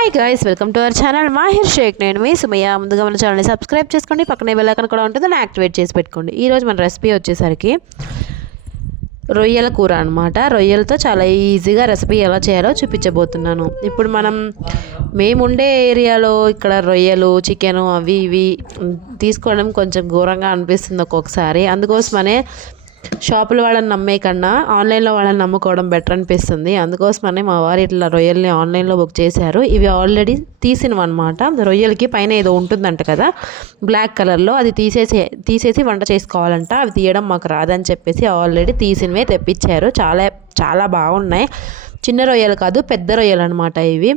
Hi guys welcome to our channel Mahir Shaikh నేను మీ Sumayya. ముందుగా మన ఛానల్ని సబ్స్క్రైబ్ చేసుకోండి. పక్కనే బెల్ కూడా ఉంటుంది. యాక్టివేట్ చేసి పెట్టుకోండి. ఈరోజు మన రెసిపీ వచ్చేసరికి రొయ్యల కూర అనమాట రొయ్యలతో చాలా ఈజీగా రెసిపీ ఎలా చేయాలో చూపించబోతున్నాను. ఇప్పుడు మనం మేముండే ఏరియాలో ఇక్కడ రొయ్యలు చికెన్ అవి ఇవి తీసుకోవడం కొంచెం ఘోరంగా అనిపిస్తుంది ఒక్కొక్కసారి. అందుకోసమనే షాపుల వాళ్ళని నమ్మే కన్నా ఆన్లైన్లో వాళ్ళని నమ్ముకోవడం బెటర్ అనిపిస్తుంది. అందుకోసమనే మా వారు ఇట్లా రొయ్యల్ని ఆన్లైన్లో బుక్ చేశారు. ఇవి ఆల్రెడీ తీసినవి అనమాట రొయ్యలకి పైన ఏదో ఉంటుందంట కదా బ్లాక్ కలర్లో అది తీసేసి తీసేసి వంట చేసుకోవాలంట. అవి తీయడం మాకు రాదని చెప్పేసి ఆల్రెడీ తీసినవే తెప్పించారు. చాలా చాలా బాగున్నాయి. చిన్న రొయ్యలు కాదు పెద్ద రొయ్యలు అనమాట ఇవి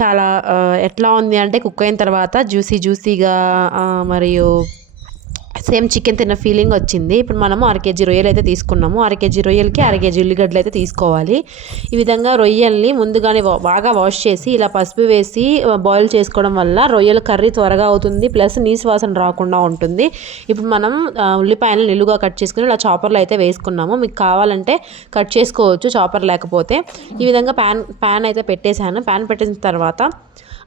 చాలా ఎట్లా ఉంది అంటే కుక్ అయిన తర్వాత జ్యూసీ జ్యూసీగా మరియు సేమ్ చికెన్ తిన్న ఫీలింగ్ వచ్చింది. ఇప్పుడు మనము అర కేజీ రొయ్యలు అయితే తీసుకున్నాము. అర కేజీ రొయ్యలకి అర కేజీ ఉల్లిగడ్డలు అయితే తీసుకోవాలి. ఈ విధంగా రొయ్యల్ని ముందుగానే బాగా వాష్ చేసి ఇలా పసుపు వేసి బాయిల్ చేసుకోవడం వల్ల రొయ్యల కర్రీ త్వరగా అవుతుంది. ప్లస్ నీసు వాసన రాకుండా ఉంటుంది. ఇప్పుడు మనం ఉల్లిపాయలను ఉల్లిపాయలు నిలువుగా కట్ చేసుకుని ఇలా చాపర్లు అయితే వేసుకున్నాము. మీకు కావాలంటే కట్ చేసుకోవచ్చు చాపర్ లేకపోతే. ఈ విధంగా ప్యాన్ ప్యాన్ అయితే పెట్టేశాను. ప్యాన్ పెట్టిన తర్వాత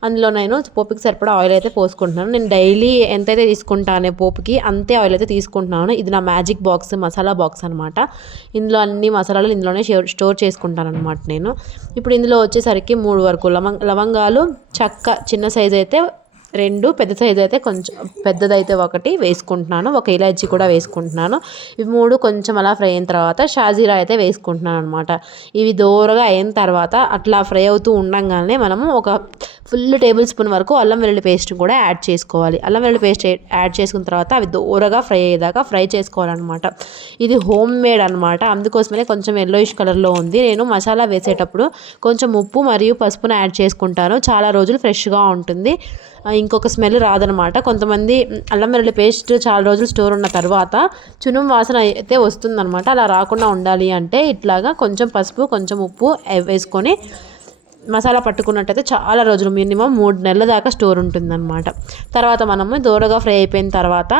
అందులో నేను పోపుకి సరిపడా ఆయిల్ అయితే పోసుకుంటున్నాను. నేను డైలీ ఎంతైతే తీసుకుంటానే పోపుకి అంత ఆయిల్ అయితే తీసుకుంటున్నాను. ఇది నా మ్యాజిక్ బాక్స్ మసాలా బాక్స్ అనమాట ఇందులో అన్ని మసాలాలు ఇందులోనే స్టోర్ చేసుకుంటాను అనమాట నేను. ఇప్పుడు ఇందులో వచ్చేసరికి మూడు వరకు లవంగ లవంగాలు చక్క చిన్న సైజ్ అయితే రెండు పెద్ద సైజ్ అయితే కొంచెం పెద్దదైతే ఒకటి వేసుకుంటున్నాను. ఒక ఇలాచీ కూడా వేసుకుంటున్నాను. ఇవి మూడు కొంచెం అలా ఫ్రై అయిన తర్వాత షాజీరా అయితే వేసుకుంటున్నాను అనమాట ఇవి దోరగా అయిన తర్వాత అట్లా ఫ్రై అవుతూ ఉండంగానే మనము ఒక ఫుల్ టేబుల్ స్పూన్ వరకు అల్లం వెల్లుల్లి పేస్ట్ కూడా యాడ్ చేసుకోవాలి. అల్లం వెల్లుల్లి పేస్ట్ యాడ్ చేసుకున్న తర్వాత అవి దూరగా ఫ్రై అయ్యేదాకా ఫ్రై చేసుకోవాలన్నమాట. ఇది హోమ్ మేడ్ అనమాట అందుకోసమనే కొంచెం ఎల్లోయిష్ కలర్లో ఉంది. నేను మసాలా వేసేటప్పుడు కొంచెం ఉప్పు మరియు పసుపును యాడ్ చేసుకుంటాను. చాలా రోజులు ఫ్రెష్గా ఉంటుంది. ఇంకొక స్మెల్ రాదనమాట కొంతమంది అల్లం వెల్లుల్లి పేస్ట్ చాలా రోజులు స్టోర్ ఉన్న తర్వాత చునుం వాసన అయితే వస్తుందన్నమాట. అలా రాకుండా ఉండాలి అంటే ఇట్లాగా కొంచెం పసుపు కొంచెం ఉప్పు వేసుకొని మసాలా పట్టుకున్నట్టయితే చాలా రోజులు మినిమం మూడు నెలల దాకా స్టోర్ ఉంటుందన్నమాట. తర్వాత మనము దూరగా ఫ్రై అయిపోయిన తర్వాత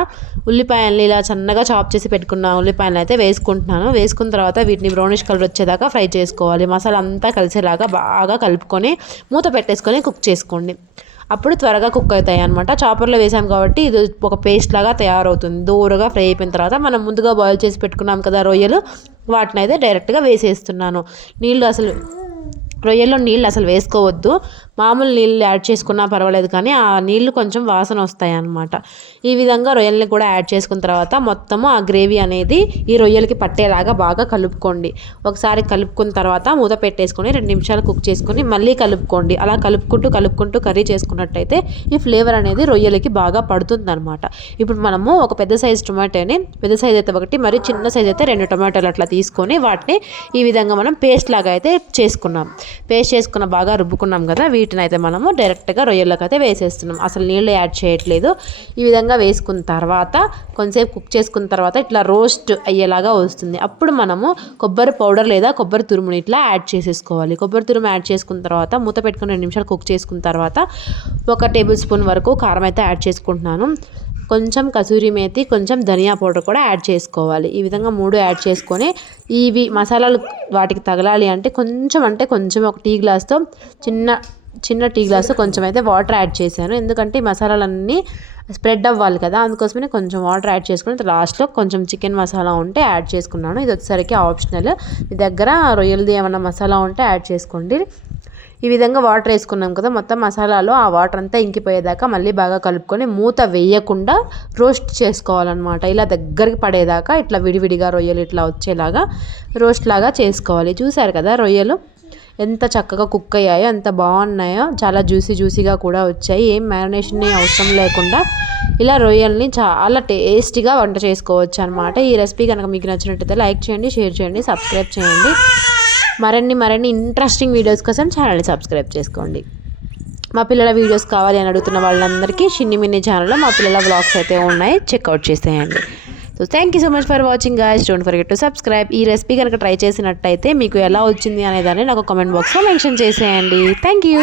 ఉల్లిపాయల్ని ఇలా సన్నగా చాప్ చేసి పెట్టుకున్న ఉల్లిపాయలు అయితే వేసుకుంటున్నాను. వేసుకున్న తర్వాత వీటిని బ్రౌనిష్ కలర్ వచ్చేదాకా ఫ్రై చేసుకోవాలి. మసాలా అంతా కలిసేలాగా బాగా కలుపుకొని మూత పెట్టేసుకొని కుక్ చేసుకోండి. అప్పుడు త్వరగా కుక్ అవుతాయి అనమాట చాపర్లో వేసాం కాబట్టి ఇది ఒక పేస్ట్ లాగా తయారవుతుంది. దూరగా ఫ్రై అయిపోయిన తర్వాత మనం ముందుగా బాయిల్ చేసి పెట్టుకున్నాం కదా రొయ్యలు వాటిని అయితే డైరెక్ట్గా వేసేస్తున్నాను. నీళ్ళు అసలు రొయ్యల్లో నీళ్ళు అసలు వేసుకోవద్దు. మామూలు నీళ్ళు యాడ్ చేసుకున్నా పర్వాలేదు కానీ ఆ నీళ్ళు కొంచెం వాసన వస్తాయి అన్నమాట ఈ విధంగా రొయ్యల్ని కూడా యాడ్ చేసుకున్న తర్వాత మొత్తము ఆ గ్రేవీ అనేది ఈ రొయ్యలకి పట్టేలాగా బాగా కలుపుకోండి. ఒకసారి కలుపుకున్న తర్వాత మూత పెట్టేసుకొని రెండు నిమిషాలు కుక్ చేసుకొని మళ్ళీ కలుపుకోండి. అలా కలుపుకుంటూ కలుపుకుంటూ కర్రీ చేసుకున్నట్టయితే ఈ ఫ్లేవర్ అనేది రొయ్యలకి బాగా పడుతుంది అనమాట ఇప్పుడు మనము ఒక పెద్ద సైజు టొమాటోని పెద్ద సైజ్ అయితే ఒకటి మరి చిన్న సైజ్ అయితే రెండు టొమాటోలు అట్లా తీసుకొని వాటిని ఈ విధంగా మనం పేస్ట్ లాగా అయితే చేసుకున్నాం. పేస్ట్ చేసుకున్న బాగా రుబ్బుకున్నాం కదా వీటిని అయితే మనము డైరెక్ట్గా రొయ్యల్లోకి అయితే వేసేస్తున్నాం. అసలు నీళ్ళు యాడ్ చేయట్లేదు. ఈ విధంగా వేసుకున్న తర్వాత కొంతసేపు కుక్ చేసుకున్న తర్వాత ఇట్లా రోస్ట్ అయ్యేలాగా వస్తుంది. అప్పుడు మనము కొబ్బరి పౌడర్ లేదా కొబ్బరి తురుముని ఇట్లా యాడ్ చేసేసుకోవాలి. కొబ్బరి తురుము యాడ్ చేసుకున్న తర్వాత మూత పెట్టుకుని రెండు నిమిషాలు కుక్ చేసుకున్న తర్వాత ఒక టేబుల్ స్పూన్ వరకు కారం అయితే యాడ్ చేసుకుంటున్నాను. కొంచెం కసూరి మేతి కొంచెం ధనియా పౌడర్ కూడా యాడ్ చేసుకోవాలి. ఈ విధంగా మూడు యాడ్ చేసుకొని ఇవి మసాలాలు వాటికి తగలాలి అంటే కొంచెం అంటే కొంచెం ఒక టీ గ్లాస్తో చిన్న చిన్న టీ గ్లాసు కొంచెం అయితే వాటర్ యాడ్ చేశాను. ఎందుకంటే ఈ మసాలాలన్నీ స్ప్రెడ్ అవ్వాలి కదా అందుకోసమే కొంచెం వాటర్ యాడ్ చేసుకుని లాస్ట్లో కొంచెం చికెన్ మసాలా ఉంటే యాడ్ చేసుకున్నాను. ఇది వచ్చేసరికి ఆప్షనల్. మీ దగ్గర రొయ్యలది ఏమైనా మసాలా ఉంటే యాడ్ చేసుకోండి. ఈ విధంగా వాటర్ వేసుకున్నాం కదా మొత్తం మసాలాలో ఆ వాటర్ అంతా ఇంకిపోయేదాకా మళ్ళీ బాగా కలుపుకొని మూత వేయకుండా రోస్ట్ చేసుకోవాలన్నమాట. ఇలా దగ్గరికి పడేదాకా ఇట్లా విడివిడిగా రొయ్యలు ఇట్లా వచ్చేలాగా రోస్ట్ లాగా చేసుకోవాలి. చూసారు కదా రొయ్యలు ఎంత చక్కగా కుక్ అయ్యాయో ఎంత బాగున్నాయో చాలా జ్యూసీ జ్యూసీగా కూడా వచ్చాయి. ఏం మ్యారినేషన్ అవసరం లేకుండా ఇలా రొయ్యల్ని చాలా టేస్టీగా వంట చేసుకోవచ్చు అనమాట ఈ రెసిపీ కనుక మీకు నచ్చినట్టయితే లైక్ చేయండి షేర్ చేయండి సబ్స్క్రైబ్ చేయండి. మరిన్ని మరిన్ని ఇంట్రెస్టింగ్ వీడియోస్ కోసం ఛానల్ని సబ్స్క్రైబ్ చేసుకోండి. మా పిల్లల వీడియోస్ కావాలి అని అడుగుతున్న వాళ్ళందరికీ షిన్ని మిన్ని ఛానల్లో మా పిల్లల వ్లాగ్స్ అయితే ఉన్నాయి. చెక్అవుట్ చేసేయండి. So thank you so much for watching guys don't forget to subscribe ఈ రెసిపీ కనుక ట్రై చేసినట్టయితే మీకు ఎలా వచ్చింది అనేదాన్ని నాకు కామెంట్ బాక్స్లో మెన్షన్ చేసేయండి. Thank you